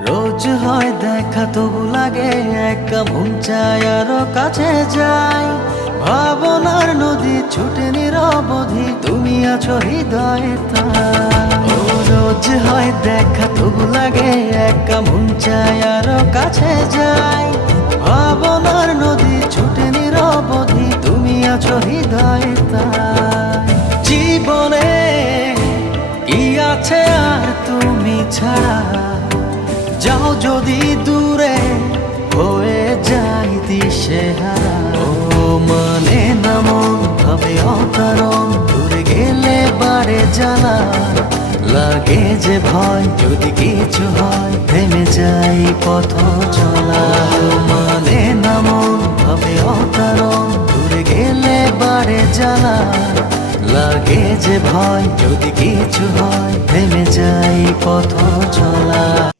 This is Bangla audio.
রোজ হয় দেখা তবু লাগে একা মন চায় আরো কাছে যাই। ভাবনার নদী ছুটে নিরবধি, তুমি আছো হৃদয়ে তাই। ও রোজ হয় দেখা তবু লাগে একা মন চায় আরো কাছে যাই। ভাবনার নদী ছুটে নিরবধি, তুমি আছো হৃদয়ে তাই। জীবনে কি আছে আর তুমি ছাড়া, যাও যদি দূরে হয়ে যাই দিশেহারা। ও মানে না মন ভাবে অকারণ, দূরে গেলে বাড়ে জ্বালা। লাগে যে ভয় যদি কিছু হয়, থেমে যাই পথ চলা। ও মানে না মন ভাবে অকারণ, দূরে গেলে বাড়ে জ্বালা। লাগে যে ভয় যদি কিছু হয়, থেমে যাই পথ চলা।